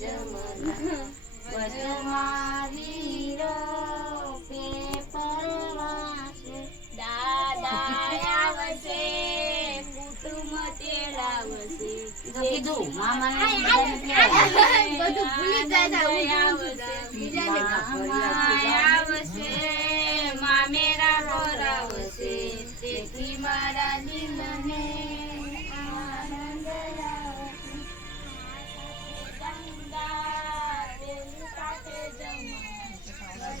જમના વચમાં વીરો પેપરવાસે દાદા આવશે કુટુંબ તેડાવશે તો કીધું મામાને બધું ભૂલી જાય આવશે મામેરા કરાવશે તેથી મારા દિલને આનંદ આવશે ગંગા તેલ કાંઠે જમવા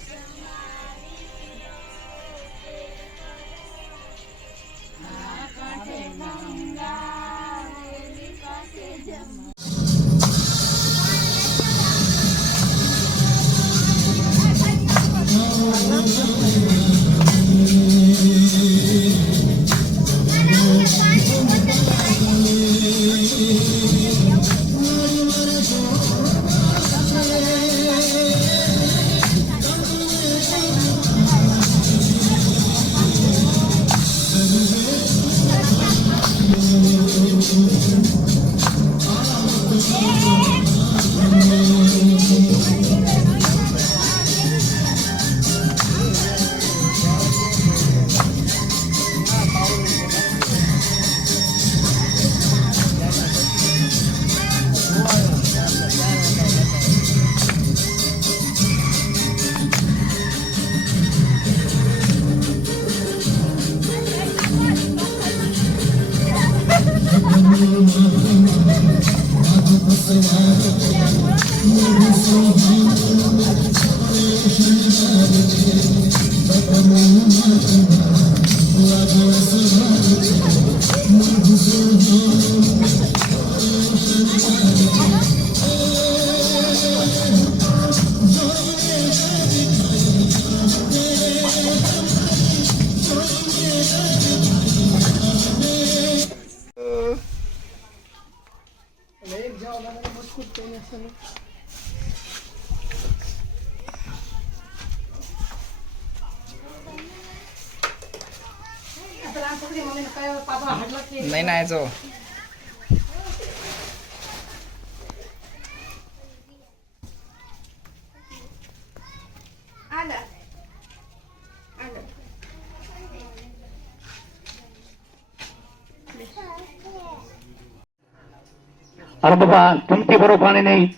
કાંઠે ગંગા તેલ કાંઠે જમવા नहीं ना जो अरे बाबा तुमची भरो पाणी नहीं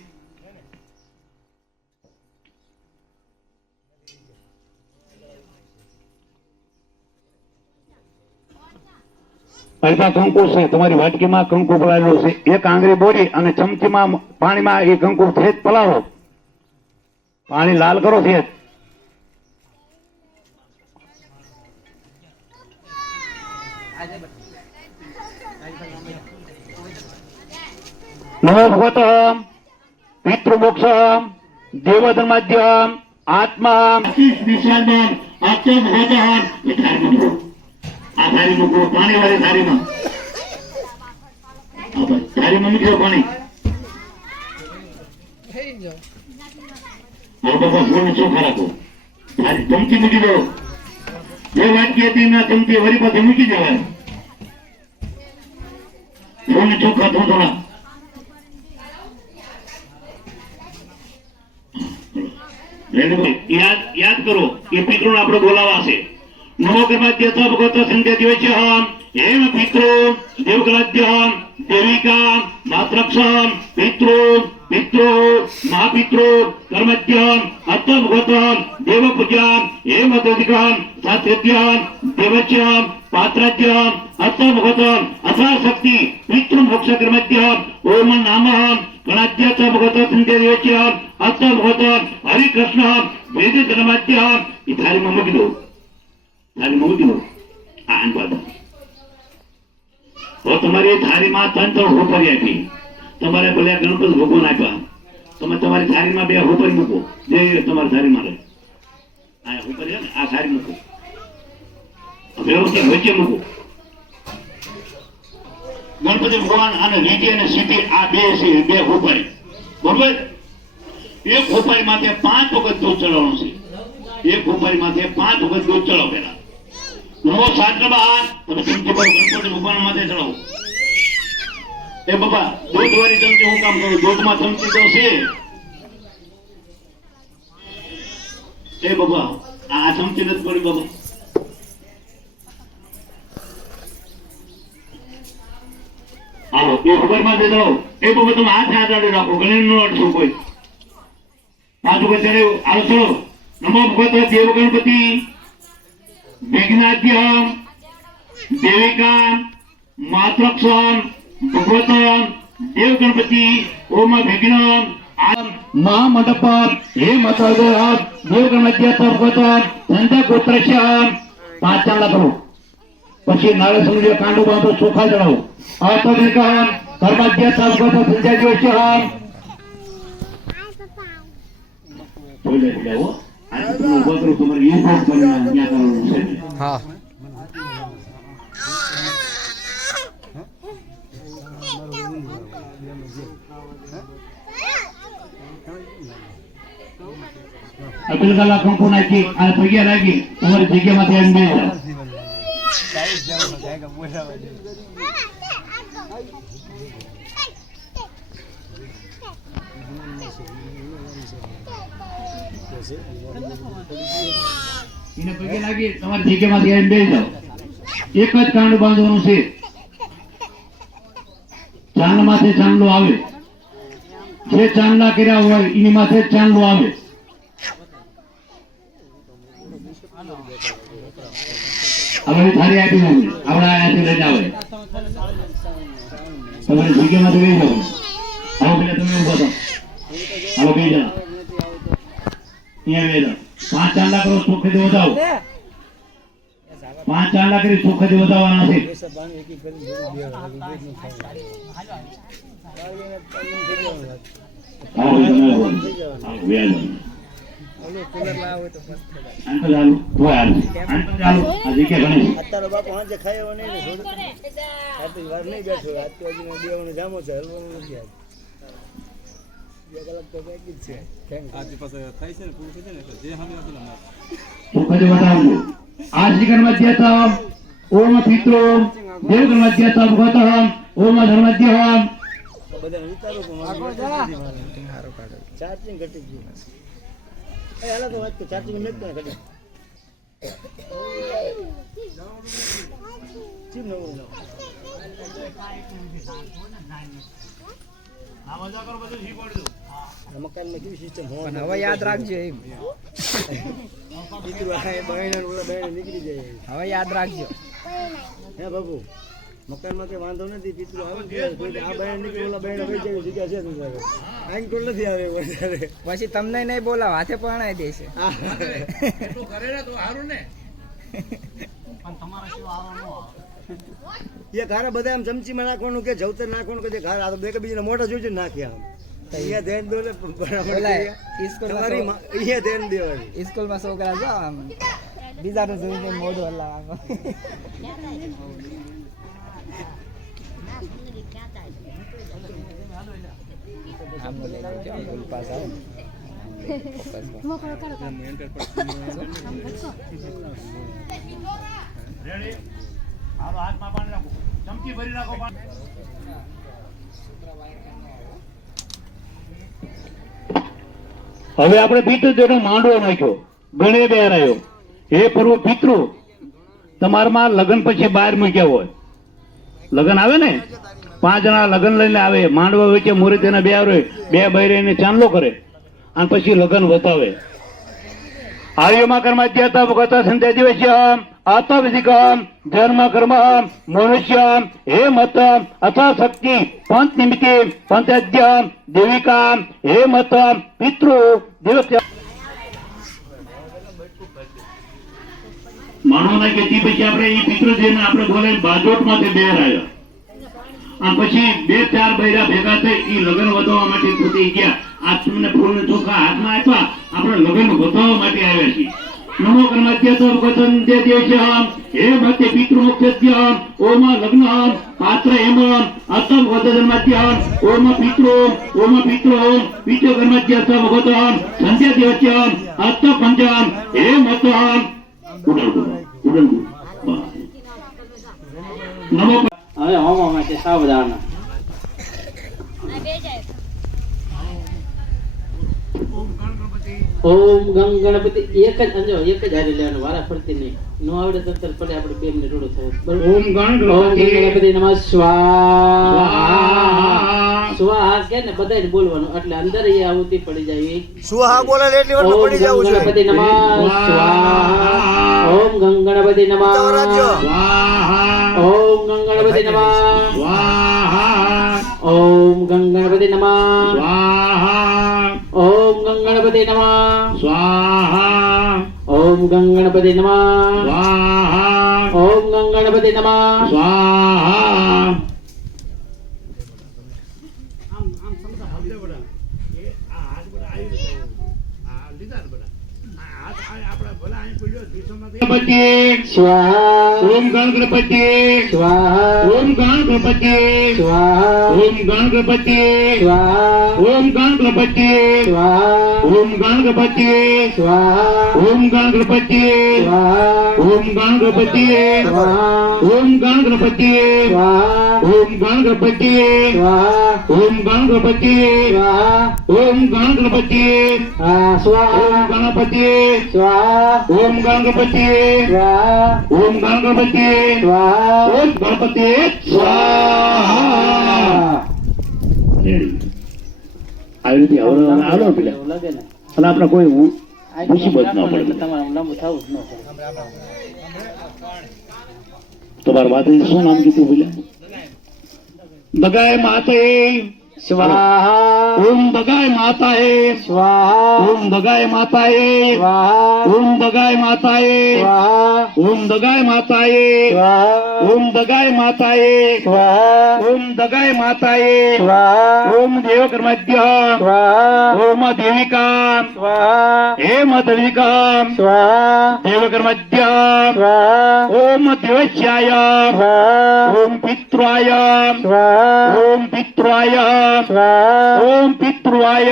ऐसा कंकु है तुम्हारी वाटकी में कंकु पलाळेલું છે एक आंगળી બોરી અને ચમચીમાં પાણીમાં એ કંકુ થેજ પલાળો પાણી લાલ કરો થેજ नमो भगवतः पितृमोक्षम देवधर्माद्यम आत्मा विश्रांतन आत्म भगवतः आ थारी मुको पानी वाली थारी में अब थारी में मुको पानी और बाबा फोन चोखा रखो थारी चमची मूकी दो जो वाटकी थी ना चमची वरी पासे मूकी जवाय फोन चोखा थो थोड़ा याद याद करो ये पितृ आपने बोलावा से नमो कर्माद्य भगवत संध्या दिवचहम एवं पितृ देवकलाद्यहम देविका मातृक्षम पितृ पितृ महापितृ कर्मद्यम अथ भगवतम देव पूज्यम एवं दधिकम सात्विद्यम देवच्यम पात्राद्यम अथ भगवतम अथा शक्ति पितृ मोक्ष कर्मद्यम ओम नामहम गणाद्य भगवत संध्या दिवचहम अथ भगवतम हरि कृष्ण वेद धर्माद्यम इथारी मम्मी की दो थारी मम्मी की दो आन बात और तुम्हारी थारी में तंत्र होपरी आपी तुम्हारे भले गणपति भगवान आप्या તમે તમારી થાળીમાં બે હોપરી મૂકો જે તમારી થાળીમાં રહે આ હોપરી આ થાળી મૂકો વ્યવસ્થિત વચ્ચે મૂકો ગણપતિ ભગવાન અને રીતિ અને સિદ્ધિ આ બે છે બે હોપરી બરોબર એક હોપરી માથે 5 વખત દૂધ ચડાવવાનું છે એક હોપરી માથે 5 વખત દૂધ ચડાવો પહેલા નવો સાત બાર તમે ચમચી પર ગણપતિ ભગવાન માથે ચડાવો એ બાબા દૂધવાળી ચમચી હું કામ કરું? દૂધમાં ચમચી તો છે. એ બાબા આ ચમચી નથી પડી બાબા. હાલો એ ખબરમાં દે દો. એ બાબા તમે હાથ આડાડે રાખો, ગણી નો અડશો કોઈ. પાછું કોઈ ત્યારે હાલો ચલો. નમો ભગવતે દેવ ગણપતિ વિઘ્નાધ્ય દેવિકા માતૃક્ષમ ભગવતમ દેવ ગણપતિ ઓમ વિઘ્ન મહામંડપ હે મતર્ગ દેવ ગણપતિ ભગવતમ સંધ્યા ગોત્રસ્ય. 5 ચાંદલા કરો. પછી નાળે સમજો કાંડો બાંધો ચોખા ચડાવો. અર્થવિકમ કર્મજ્ય ભગવત સંધ્યા દિવસ્ય. બોલે લેવો આ તો ઉભો તમારે એ ભાગ કરીને અહીંયા કરવાનું છે. હા અબ્દુલ કલામ કંકુ નાખી અને જગ્યા રાખી તમારી જગ્યામાંથી એમ બે એને પગે લાગી તમારી જગ્યામાંથી એમ બે જાઓ. એક જ કાંડ બાંધવાનું છે. ચાંદ માથે ચાંદલો આવે, જે ચાંદલા કર્યા હોય એની માથે ચાંદલો આવે. હવે થાળી આપી દઉં, આપણા અહીંયાથી લઈને આવે તમારી જગ્યામાંથી લઈ જાઓ. આવો પેલા તમે ઉભા થો. હાલો બે જણા અહીંયા બે જાઓ. 5 ચાંદલા કરો, ચોખ્ખેથી વધાવો. 5 ચાંદલા કરી ચોખ્ખેથી વધાવવાના છે. આવો તમે આવો વ્યાજ અત્યારે બાપુ હાજે ખાયો નહીં ને થોડું આટલી વાર નહીં બેઠો. આજ તો હજી દેવાનો જામો છે, હલવાનું નથી. આજ 2 કલાક તો બાકી જ છે. આજે પાછા થાય છે ને પૂરું થઈ જાય ને એટલે જે સામે આપેલા આ શ્રીકર્મધ્યતમ ઓમ પિતૃ દેવકર્મધ્યતમ ભગવતઃ ઓમ ધર્મધ્યમ. બધાને વિચારો ચાર્જિંગ ઘટી ગયું. હાલો તો વાત તો ચાર્જિંગ મેં જ ઘટી ચીમ નવું મકાનમાં કેવી સિસ્ટમ પણ હવે યાદ રાખજો એમ. નીકળી જાય. હવે યાદ રાખજો. હે બાબુ મકાનમાં કઈ વાંધો નથી. પિતૃ આવે આ બહેન નીકળી ઓલા બહેન વહી જાય જગ્યા છે તમારે. આઈન કોલ નથી આવે વધારે. પછી તમને નહીં બોલાવ, હાથે પરણાઈ દેશે. એ ઘરે બધા આમ ચમચીમાં નાખવાનું કે જવતર નાખવાનું કે ઘર આ તો બે કે બીજાના મોટા જોઈને નાખ્યા આમ. અહીંયા ધ્યાન દો ને બરાબર. અહીંયા ધ્યાન દેવાનું. સ્કૂલમાં છોકરા જાઓ આમ બીજાનું જોઈને મોઢું હલાવવાનું. આમ લઈ લેજો, ભૂલ પાસ આવો. રેડી હાલો હાથમાં પાણી રાખો, ચમચી ભરી રાખો પાણી. હવે આપણે પિતૃ દેવનો માંડવો નાખ્યો, ગણે બેર આવ્યો. હે પૂર્વ પિતૃ, તમારામાં લગ્ન પછી બહાર મૂક્યા હોય, લગ્ન આવે ને 5 જણા લગ્ન લઈને આવે, માંડવા વચ્ચે મુહૂર્ત એના બે આવે, 2 બૈરે એને ચાંદલો કરે અને પછી લગ્ન વતાવે. આર્યમાં કર્માધ્યાતા ભગવત સંધ્યા દિવસ્ય આત્મવિધિકમ ધર્મ કર્મ મનુષ્ય હે મત અથવા શક્તિ પંચ નિમિત્તે પંચાદ્ય દેવિકા હે મત પિતૃ દિવસ્ય. માનો ના કે પછી આપણે એ પિતૃ જઈને આપણે બોલે બાજોટ માંથી બેર આવ્યા અને પછી 2-4 બૈરા ભેગા થઈ એ લગ્ન વધાવવા માટે થતી ગયા. આ તમને ફૂલ ને ચોખા હાથમાં આપ્યા, આપણે લગ્ન વધાવવા માટે આવ્યા છીએ. નમો કર્માધ્યતમ ભગવતં દેવસ્ય હે મતે પિતૃ મુખ્યદ્ય ઓમ લગ્ન પાત્ર એમ અતમ વદધર્માદ્ય ઓમ પિતૃ પિતૃ કર્માધ્યતમ ભગવતં સંધ્યા દિવસ્ય અત પંચમ હે મત ઉડન નમો. હવે હોમો માટે સાવધાન. ઓમ ગંગ ગણપતિ એક જ અંજો એક જ હારી લેવાનું વારા ફરતી નહીં નો આવડે તો તરત પડે આપણે 2 મિનિટ રોડો થાય બરોબર ઓમ ગણ ઓમ ગણપતિ ગણપતિ નમઃ સ્વાહા સ્વાહા. સ્વાહા કે ને બધાય બોલવાનું એટલે અંદર એ આહુતિ પડી જાય શું હા બોલે એટલી વાર ઓમ પડી જવું ગંગ ગણપતિ છે. નમઃ સ્વાહા ઓમ ગંગ ગણપતિ નમઃ રાજ્ય. સ્વાહા ઓમ ગંગ ગણપતિ નમઃ સ્વાહા ઓમ ગંગ ગણપતિ નમઃ સ્વાહા ઓમ ગંગ ગણપતિ નમઃ સ્વાહા ઓમ ગંગ ગણપતિ નમઃ સ્વાહા ઓમ ગંગ ગણપતિ નમઃ સ્વાહા. ગણપતિ સ્વાહા ઓમ ગણ ગણપતિ સ્વાહા ઓમ ગણ ગણપતિ સ્વાહા ઓમ ગણ ગણપતિ સ્વાહા ઓમ ગણ ગણપતિ સ્વાહા ઓમ ગણ ગણપતિ સ્વાહા ઓમ ગણ ગણપતિ સ્વાહા ઓમ ગણ ગણપતિ સ્વાહા ઓમ ગણ ગણપતિ સ્વાહા ઓમ ગણ ગણપતિ સ્વાહા ઓમ ગણ ગણપતિ સ્વાહા ઓમ ગણ ગણપતિ ઓમ સ્વાહા ગણપતિ સ્વાહા ઓમ ગણપતિ સ્વાહા ઓમ ગણપતિ સ્વાહા ઓમ ગણપતિ સ્વાહા. રેડી. આવી રીતે હવે હાલો પેલા એવું લાગે ને અને આપણે કોઈ મુસીબત ના એટલે પડે. તમારે લાંબુ થવું જ ન પડે તમારા માતાજી શું નામ કીધું પેલા? બગાય માતાએ સ્વાહા ઓમ બગાય માતાએ સ્વાહા ઓમ બગાય માતાએ સ્વાહા ઓમ બગાય માતાએ સ્વાહા ઓમ બગાય માતાએ સ્વાહા ઓમ બગાય માતાએ સ્વાહા ઓમ બગાય માતાએ સ્વાહા ઓમ દેવકર્મધ્ય સ્વાહા ઓમ દેવિકા સ્વાહા हेम देविका સ્વાહા देवकर्मध्य સ્વાહા ओम देवस्याय સ્વાહા ओम पितृाय સ્વાહા ओम पितृाय સ્વાહા ओम पितृाय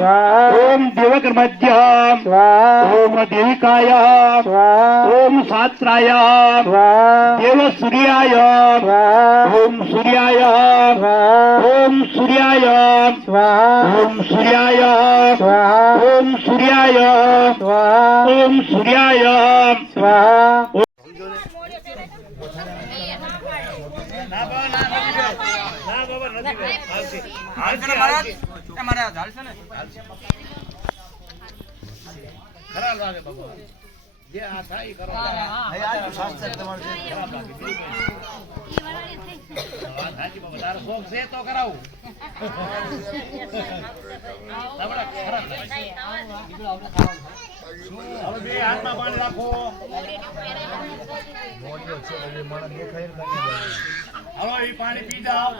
સ્વાહા ओम देवकर्मध्य સ્વાહા ओम देविकाय સ્વાહા ओम शास्त्राय સ્વાહા देव सूर्याय સ્વાહા ओम सूर्याय સ્વાહા ओम सूर्याय સ્વાહા ओम सूर्याय સ્વાહા ओम सूर्याय સ્વાહા ओम सूर्याय સ્વાહા બે હાથમાં પાણી રાખો. હવે એ પાણી પી જાઓ.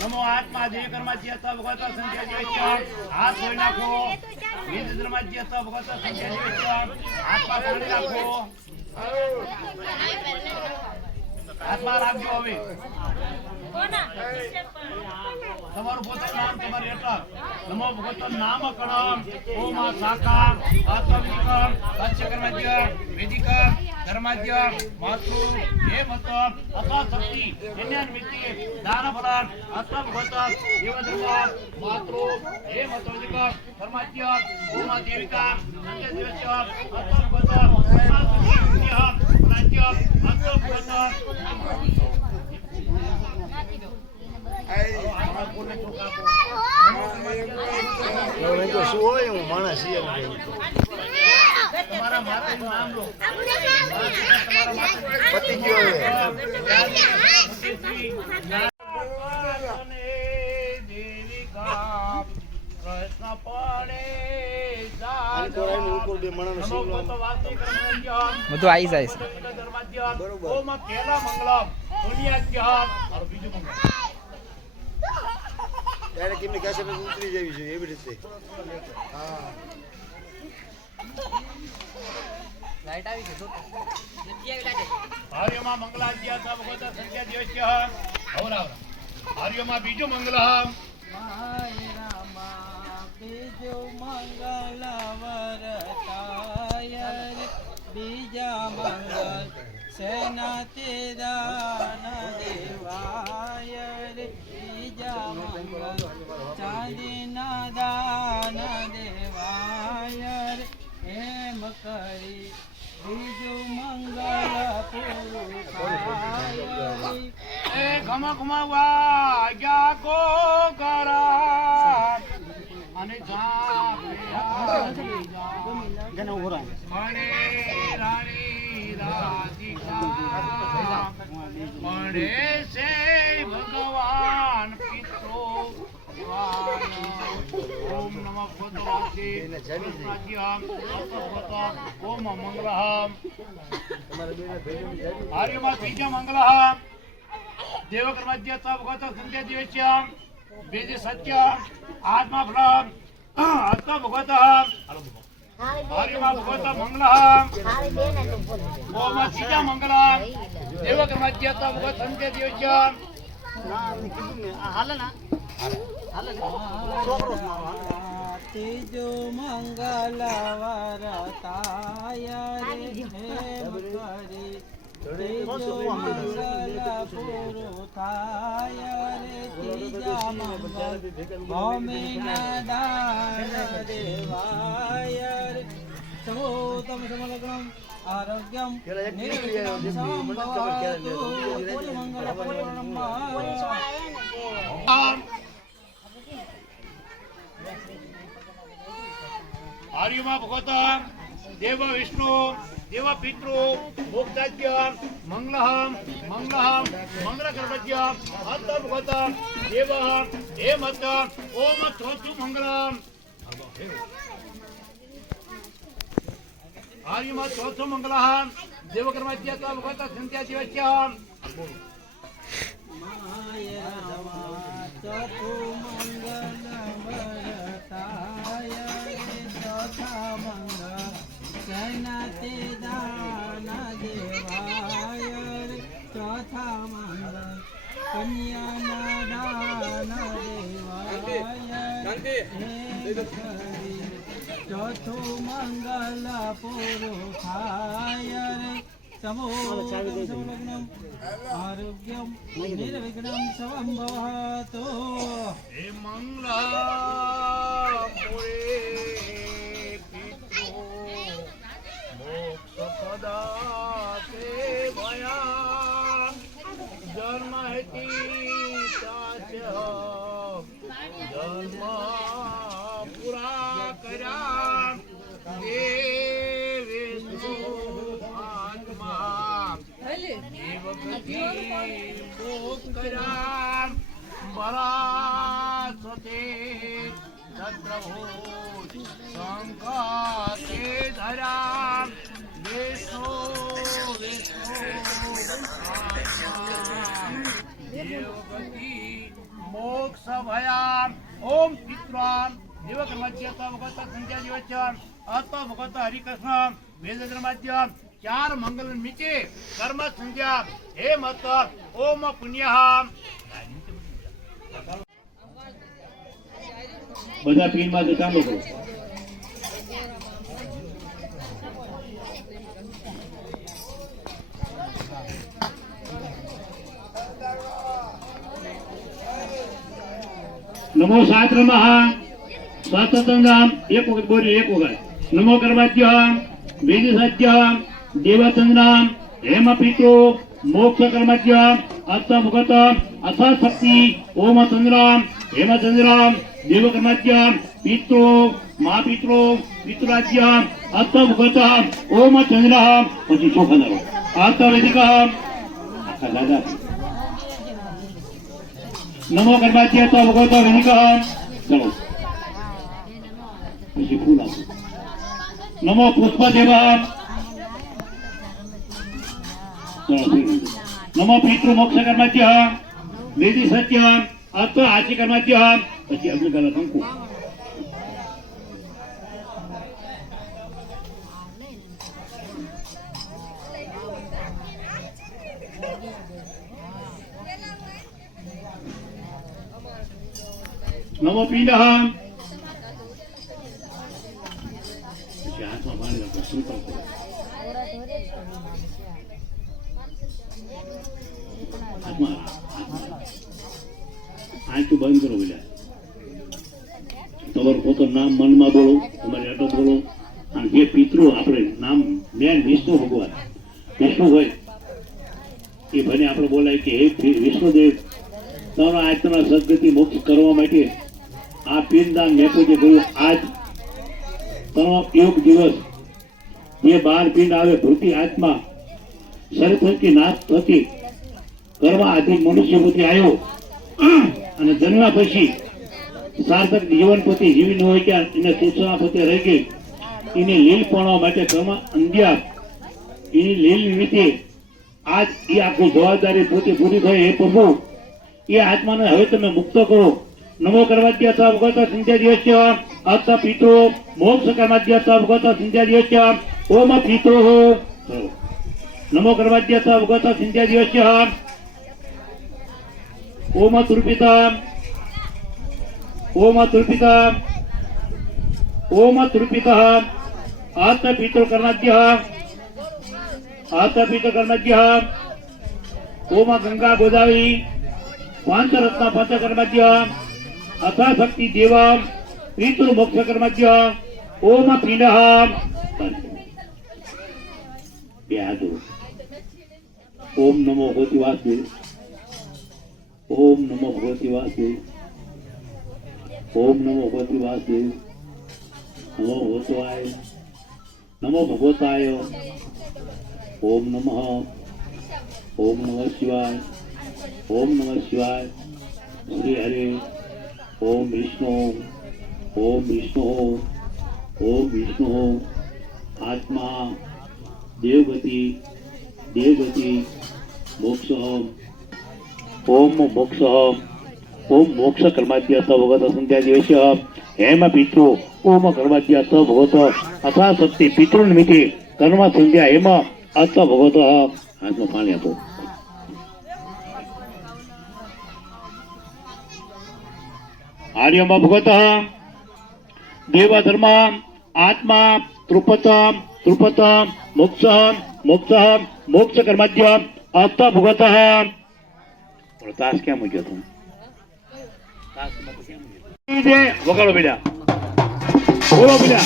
નમો આત્મા દેવ કર્માધ્ય ભગવત સંખ્યા જીવેશ્વર. હાથ ધોઈ નાખો. વેદ ધર્માધ્ય ભગવત સંખ્યા જીવેશ્વર. હાથમાં પાણી રાખો. હાથમાં રાખજો. હવે તમારું પોતાનું નામ તમારી હેઠળ નમો ભગવત નામ કણમ ઓમ આ શાખા આત્મવિકમ અક્ષકર્મધ્ય વેદિક ધર્માધ્ય માતૃ હે મત અથવા શક્તિ જ્ઞાન મિતિ દાન ફલન આત્મ ભગવત દેવ ધર્મ માતૃ હે મત વેદિક ધર્માધ્ય ઓમ આ દેવિકા સંજય દિવસ્ય આત્મ ભગવત રાજ્ય આત્મ ભગવત શું હોય હું માણસ છીએ એમ કહ્યું. તમારા માતાનું નામ લો. પતી ગયો હવે. આની તો રાઈનું ઉપર બે માણસનો શીંગડો આમ. બધું આવી જાય છે. બરોબર. ડાયરેક્ટ એમની કાશે ઉતરી જવી જોઈએ એવી રીતે. હા આર્યમાં મંગલાદ્ય ભગવત સંખ્યા દિવસ્ય હવરાવ આર્યમાં બીજું મંગલ બીજા મંગલ સેના તેદાન દેવાય રે બીજા મંગલ કરી બીજું મંગલ પૂરું થાય એ ઘમઘમવા ગયા ગોગરા અને મળે રાણી રાધિકા મળે છે ભગવાન પિત્રો ઓમ નમઃ ભગવતે ઓમ મંગલમ આર્યમાં ત્રીજા મંગલમ દેવકર્મજ્ય ભગવત સંધ્યા દિવસ્યામ બીજ સત્ય આત્મા ફલમ હસ્ત ભગવત આર્યમાં ભગવત મંગલમ ઓમ ત્રીજા મંગલમ દેવકર્મજ્ય ભગવત સંધ્યા દિવસ્યામ ત્રીજો મંગલ વરતાય રે હેમ કરી ત્રીજો મંગલ પૂરું થાય રે ત્રીજા મંગલ ભૂમિના દાન દેવાય રે સૌતમ સમલગ્નમ આરોગ્યમ નિર્વિઘ્નમ સંભવાતુ પુરી મંગલ પૂર્ણમ આર્યમાં ભગવત દેવ વિષ્ણુ દેવ પિતૃ મોક્ષાદ્ય મંગલહમ મંગલહમ મંગલકર્મજ્ય હસ્ત ભગવત દેવ હે મત ઓમ ચોથું મંગલમ આર્યમાં ચોથું મંગલહમ દેવકર્મજ્ય ભગવત સંધ્યા દિવસ્ય ચોથું મંગલ વરતાય ચોથા મંગલ સેનાતે દાન દેવાય ચોથા મંગલ કન્યાના દાન દેવાય ચોથું મંગલ પૂરું થાય રે સમોલગ્નમ આરોગ્યમ નિર્વિઘ્નમ સંભવાતો હે મંગલ પુરે પિતૃ મોક્ષ પદાતે ભયા જન્મ હેતી ચાચ્ય જન્મ પુરા કર્યા દેવેશો આત્મા દેવગતિ મોક્ષરામ પરાસતે સદ્રભો સંકાતે ધરામ દેશો દેશો દેવગતિ મોક્ષ ભયામ ઓમ પિત્રામ દેવકર્મજ્ય ભગવત સંધ્યા દિવસ્યામ અત ભગવત હરિકૃષ્ણ વેદધર્માદ્ય ચાર મંગલ મીચે કર્મ સંધ્યા હે મત ઓમ પુણ્યહમ બધા પીન માં ચાલુ કરો. નમો શાસ્ત્ર મહા સ્વાતંત્રમ એક વખત બોલી એક વખત નમો કર્માદ્ય વેદ સત્ય દેવચંદ્રમ હેમ પિતૃ મોક્ષ કર્માદ્ય અસ્ત મુગત અથ શક્તિ ઓમ ચંદ્રમ હેમ ચંદ્રમ દેવ કર્માદ્ય પિતૃ મા પિતૃ પિતૃરાજ્ય અસ્ત મુગત ઓમ ચંદ્રમ પછી ચોખા ધરો અસ્ત વૈદિક આખા દાદા નમો કર્માદ્ય અસ્ત મુગત વૈદિક ચલો પછી ફૂલ આપો નમો પુષ્પ દેવ નમો પિતૃ મોક્ષ કર્માદ્ય વેદી સત્ય અસ્ત આચી કર્માદ્ય પછી અગ્નિ કલા કંકુ નમો પિંડ પછી હાથમાં પાણી રાખો સંકલ્પ કરો આંખું બંધ કરો બોલ્યા તમારું પોતાનું નામ મનમાં બોલો તમારી અટો બોલો અને જે પિતૃ આપણે નામ મેન વિષ્ણુ ભગવાન વિષ્ણુ હોય એ ભલે આપણે બોલાય કે હે વિષ્ણુદેવ તમારા આજના સદગતિ મોક્ષ કરવા માટે આ પિંડદાન મેપો જે કહ્યું આજ તમારો યોગ દિવસ જે 12 પિંડ આવે ભૂતિ આત્મા શરીર થકી નાશ થકી કરવા આધિક મનુષ્ય બુદ્ધિ આવ્યો અને જન્મ્યા પછી સાર્થક જીવન પતિ જીવી ન હોય કે એને સૂચના પતિ રહી ગઈ એની લીલ પાડવા માટે કર્મ અંધ્યા એની લીલ નિમિત્તે આજ એ આખી જવાબદારી પોતે પૂરી થઈ હે પ્રભુ એ આત્માને હવે તમે મુક્ત કરો નમો કર્માદ્ય ભગવત સિંધ્યાદિવસ્ય અત પિતૃ મોક્ષ કર્માદ્ય ભગવત સિંધ્યાદિવસ્ય ઓમ પિતૃ નમો કર્માદ્ય ભગવત સિંધ્યાદિવસ્ય ઓમ તુર્પિતા ઓમ તુર્પિતા ઓમ તુર્પિતા આત પિતૃ કર્માદ્ય આત પિતૃ કર્માદ્ય ઓમ ગંગા ગોદાવરી પાંચરત્ન પંચકર્મદ્ય અથા શક્તિ દેવ પિતૃ મોક્ષ કર્મદ્ય ઓમ પિંડ ઓમ નમો ભગવતી વાસુદેવ ઓમ નમો ભગવતી વાસુદેવ ઓમ નમો ભગવતી વાસુદેવ નમો ભગવતાય નમો ભગવતાય ઓમ નમઃ ઓમ નમઃ શિવાય ઓમ નમઃ શિવાય શ્રી હરે ઓમ વિષ્ણુ ઓમ વિષ્ણુ ઓમ વિષ્ણુ આત્મા દેવગતિ દેવગતિ મોક્ષ ઓમ મોક્ષ ઓમ મોક્ષ કર્માદ્ય ભગવત સંધ્યાદિવસ્ય હેમ પિતૃ ઓમ કર્માદ્ય ભગવત અથા શક્તિ પિતૃ નિમિત્તે કર્મ સંધ્યા હેમ અત ભગવત હાથમાં પાણી આપો આર્યમાં ભગવત દેવધર્મ આત્મા તૃપત તૃપત મોક્ષ મોક્ષ મોક્ષ કર્માદ્ય અત ભગવત તાસ ક્યાં મૂક્યો તું વગાડો બેટા બોલો બેટા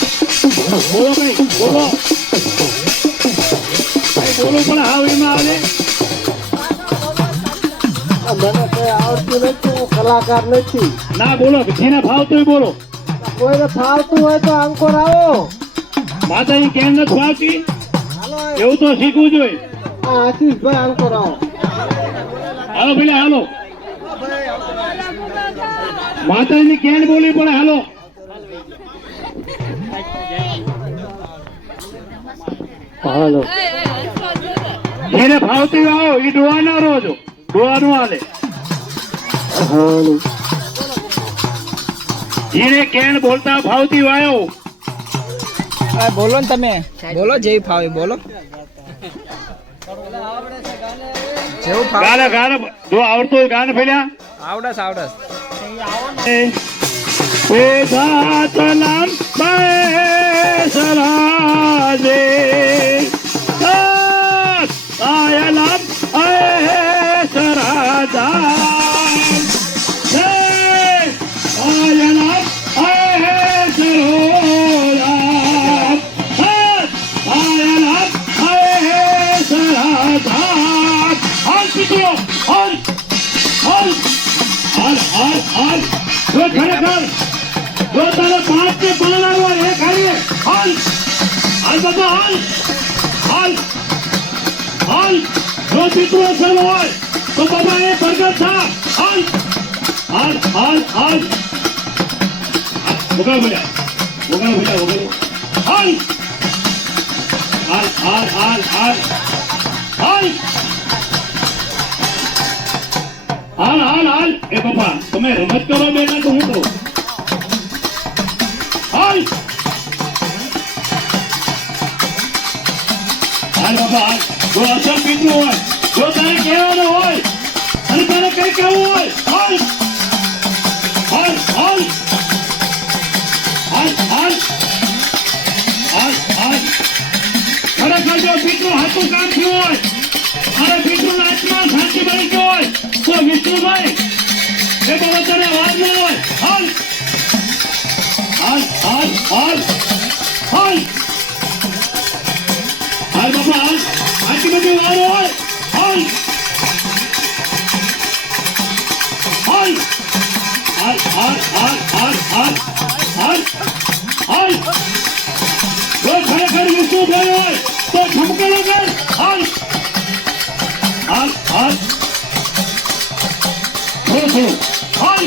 બોલો ભાઈ બોલો બોલો પણ હાવ એમાં આવે મને કઈ આવડતું નથી હું કલાકાર નથી ના બોલો જેને ફાવતું બોલો કોઈને ફાવતું હોય તો અંકોર આવો માતાજી કેમ નથી ફાવતી હાલો એવું તો શીખવું જોઈએ આ આશીષભાઈ અંકોર આવો હાલો પેલા હાલો માતાજીની કેન બોલવી પડે હાલો હાલો જેને ફાવતી આવો એ ડોવા ના રોજો ડોવા નું હાલે જેને કેન બોલતા ફાવતી આવ્યો બોલો ને તમે બોલો જે ફાવે બોલો જેવું ફાવે ગાને ગાને જો આવડતો હોય ગાને ફેલ્યા આવડસ આવડસ વેદાતલમ સરાજે આયલમ સરાજા આયલમ ખરેખર જો તારે 5 ને પાડવાનો એ ખાલી હાલ હાલ બધો હાલ હાલ હાલ જો પિતૃ અસર હોય તો બાબા એ પ્રગટ થા હાલ હાલ હાલ હાલ વગર બોલ્યા હાલ હાલ હાલ હાલ હાલ હાલ હાલ હાલ હાલ એ બાપા તમે રમત કરો બેટા તો હું કહું હાલ હાલ બાપા હાલ જો અસર પિતૃ હોય જો તારે કહેવાનું હોય અને તારે કઈ કહેવું હોય હાલ હાલ હાલ હાલ હાલ હાલ હાલ ખરેખર જો પિતૃ હાથું કામ થયું હોય અને પિતૃના આત્મા શાંતિ મળી ગયો હોય તો વિષ્ણુભાઈ એ બાબતને અવાજ ન હોય હાલ હાલ હાલ હાલ હાલ બાબા આટલી બધી વાર હોય હાલ હાલ હાલ હાલ હાલ હાલ હાલ હાલ હાલ જો ખરેખર વિષ્ણુ ભાઈ હોય તો ઠમકેલો કર હાલ હાલ હાલ હાલ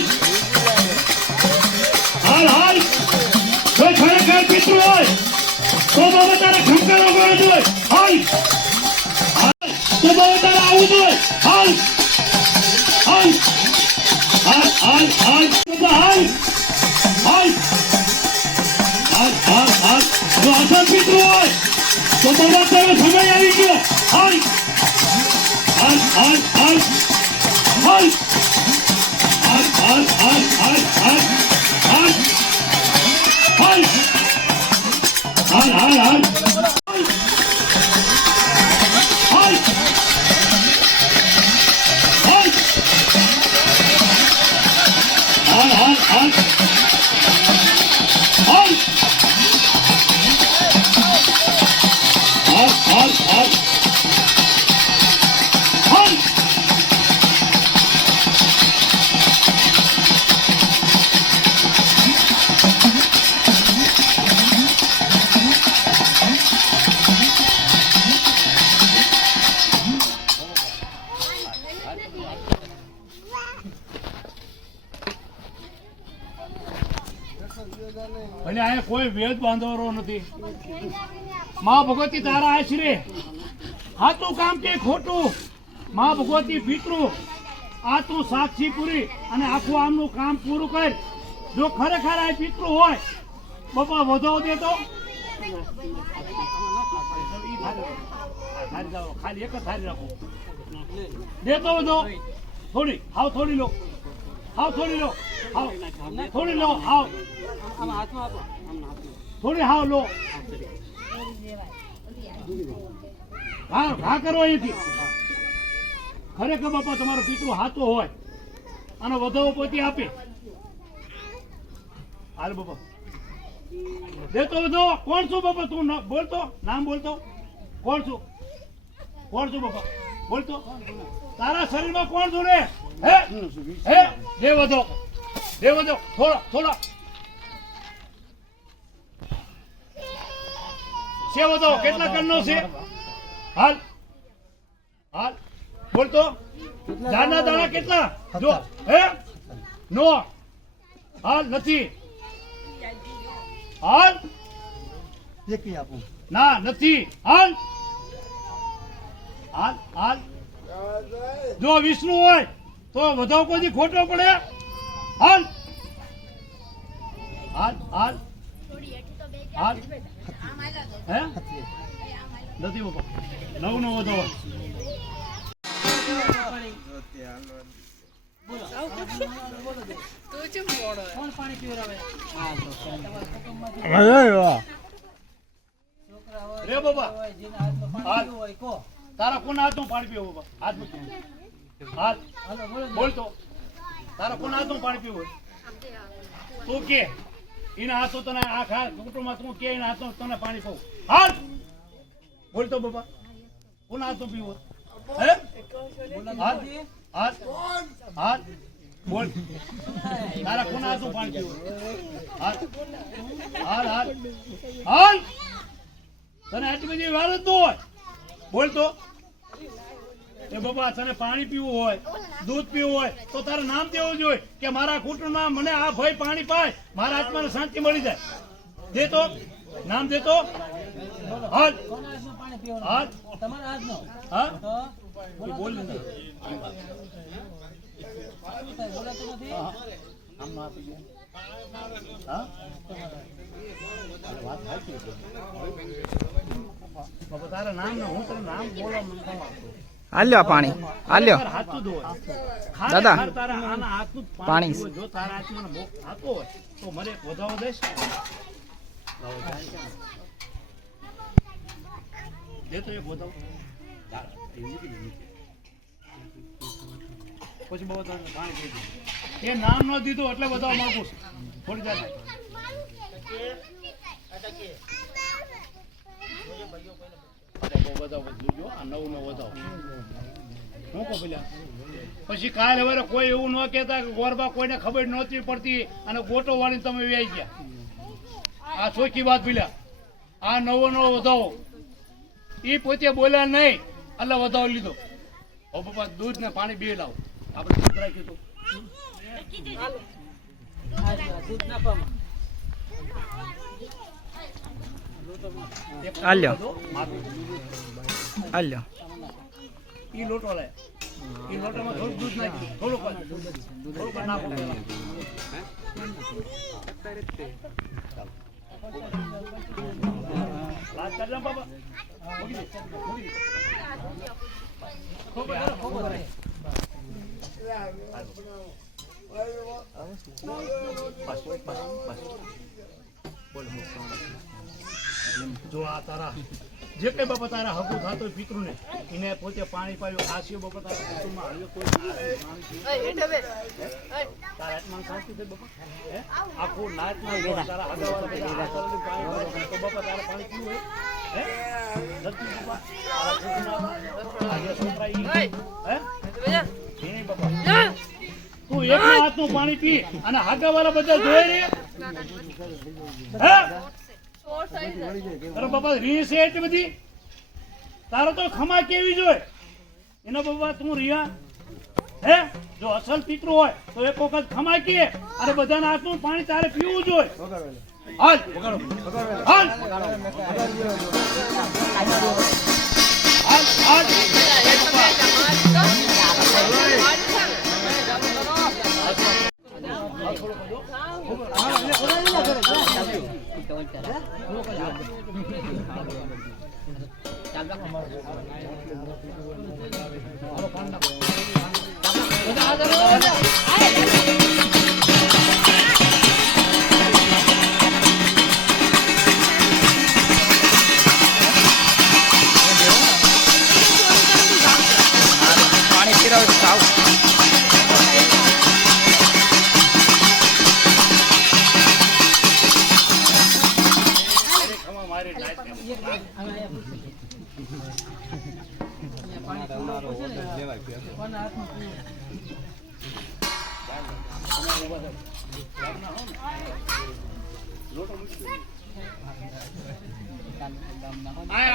હાલ હાલ જો ખરેખર પિતૃ હોય તો બાબા તારે ઠમકેલો કરવો જોઈએ હાલ હાલ તો બાબા તારે આવવું જોઈએ હાલ હાલ હાલ હાલ હાલ હાલ હાલ હાલ હાલ હાલ જો અસલ પિતૃ હોય તો બાબા તારો સમય આવી ગયો હાલ હાલ હાલ હાલ હાલ હાલ હાલ હાલ હાલ હાલ હાલ હાલ હાલ હાલ હાલ અને આ કોઈ વેદ બાંધવાનો નથી માં ભગવતી તારા આશરે હાથું કામ કે ખોટું માં ભગવતી પિતૃ આ તું સાક્ષી પૂરી અને આખું આમનું કામ પૂરું કર જો ખરેખર આ પિતૃ હોય બાપા વધો દેતો ખાલી એક જ થાળી રાખો દેતો વધો થોડી હાવ થોડી લો હાવ થોડી લો હાવ થોડી લો હાવ થોડી હાવ લો ઘા કરો અહીંથી ખરેખર બાપા તમારો પિતૃ હાથો હોય અને વધાવો પોતી આપે હાલ બાપા દેતો વધો કોણ છું બાપા તું બોલતો નામ બોલતો કોણ છું બાપા બોલતો તારા શરીરમાં કોણ છું રે હે હે દેવદો થોડા સેવદો કેટલા કણનો છે હાલ હાલ બોલતો જાના દાણા કેટલા જો હે નો હાલ નથી હાલ એકી આપું ના નથી હાલ હાલ હાલ જો વિષ્ણુ હોય તો વધાવ કોઈ ખોટો પડે હાલ હાલ હાલ હાલ હે નથી બાપા નવ નો વધાવ રે બાબા હાલ તારા કોના હાથનું પાણી પીવું બાબા હાથ મૂકી હાલ બોલતો તારા કોના હાથનું પાણી પીવું તું કે એના હાથો તને આ ખા કુટુંબમાં તું કે એના હાથનું તને પાણી પીવું હાલ બોલતો બાબા કોના હાથનું પીવું હે હાલ હાલ હાલ બોલ તારા કોના હાથનું પાણી પીવું હાલ હાલ હાલ હાલ તને આટલી બધી વાર જ ન હોય બોલતો એ બાબા તને પાણી પીવું હોય દૂધ પીવું હોય તો તારે નામ દેવું જોઈએ કે મારા કુટુંબમાં મને આ ભાઈ પાણી પાય મારા આત્માને શાંતિ મળી જાય દેતો નામ દેતો હાલ હાલ તમારા હાથનો હા બોલ નથી તારા નામ ને હું તને નામ બોલવા આલ્યો પાણી આલ્યો હાથું ધોય દાદા તારા આના હાથનું પાણી જો તારા હાથમાં ભોગ થતો હોય તો મને એક વધાવો દેશ દે તો એક વધાવો પછી બહુ પાણી પી દીધું એ નામ ન દીધું એટલે વધાવો માંગુ છું થોડી જાય વધાવો જોજો આ નવું નો વધાવો હું કહું પેલા પછી કાલ હવે કોઈ એવું ન કહેતા કે ગોરબા કોઈને ખબર નહોતી પડતી અને ગોટો વાળીને તમે વ્યાઈ ગયા આ ચોખ્ખી વાત પેલા આ નવો વધાવો એ પોતે બોલ્યા નહીં એટલે વધાવો લીધો ઓ બાપા દૂધ ને પાણી બે લાવો આપણે દૂધ રાખ્યું હતું હાલ્યો હાલ્યો ઈ લોટો લાય ઈ લોટામાં થોડું દૂધ નાખી થોડુંક નાખો લાજ કાઢ બાબા મૂકી દે જો આ તારા જે કઈ બાબા તારા હકુ થતો પિતૃ ને એને પોતે પાણી પાયું આસ્યો બાબા તારા કુટુંબમાં હાલ્યો કોઈ તારા આત્મા શાંતિ થઈ બાબા આખું નાચ ના તારા હગાવાળા તો બાબા તારા પાણી પીવું હે ધરતી બાબા તારા કુટુંબમાં આજે છોકરા હે બાબા તું એક હાથનું પાણી પી અને હાગાવાળા બધા જોઈ રે હે અરે બાબા રીસ છે એટલી બધી તારો તો ખમા કેવી જોઈએ એનો બાબા તું રિયા હે જો અસલ પિતૃ હોય તો એક વખત ખમા કે અને બધાના હાથનું પાણી તારે પીવું જોઈએ હાલ હાલ હાલ પાણી પીરાવ સાવ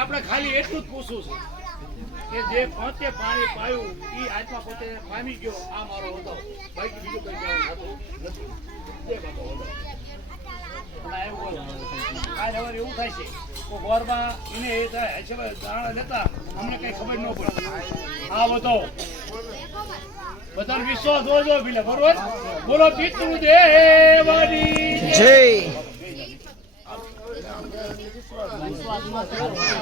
આપણે ખાલી એટલું જ પૂછવું છે કે જે પોતે પાણી પાયું એ આત્મા પોતે પામી ગયો આ મારો હતો બાકી બીજું કઈ કહેવાનું નથી તે બાબા હતો કાલ હવે એવું થાય છે તો ગોરમાં એને એ થાય છે દાણા લેતા અમને કઈ ખબર ન પડે આ બધો બધાનો વિશ્વાસ હોવો પેલા બરોબર બોલો પિતૃ દેવની જય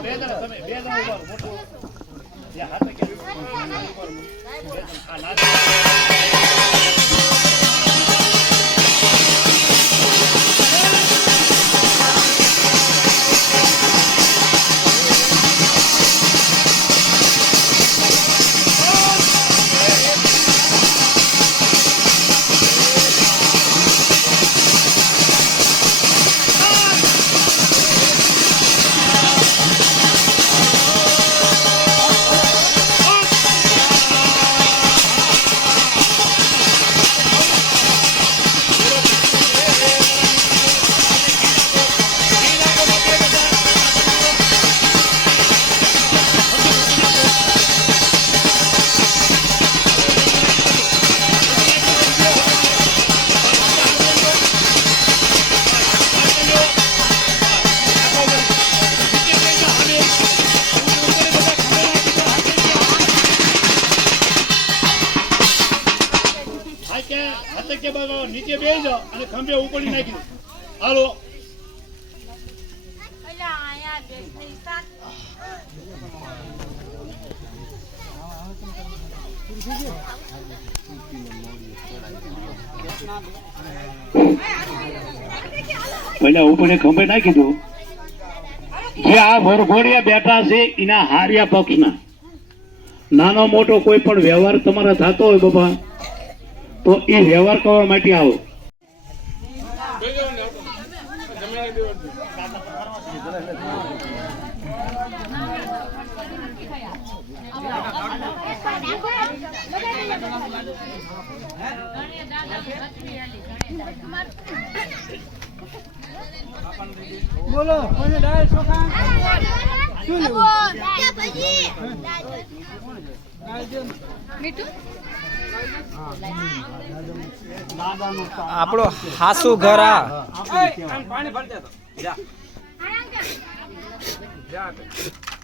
બે જણા ઉભા મોટું હાથ નીચે બેસી જાઓ અને ખંભે ઉપડી નાખી દો હાલો પહેલા ઉપર ખંભે નાખી દો જે આ વરઘોડિયા બેઠા છે એના હાર્યા પક્ષના નાનો મોટો કોઈ પણ વ્યવહાર તમારા થતો હોય બાબા તો એ વ્યવહાર કરવા માટે આવો બોલો કોને દાળ ચોખા શું લેવું આપણો હાસુ ઘર આ પાણી ભરજે તો જા જા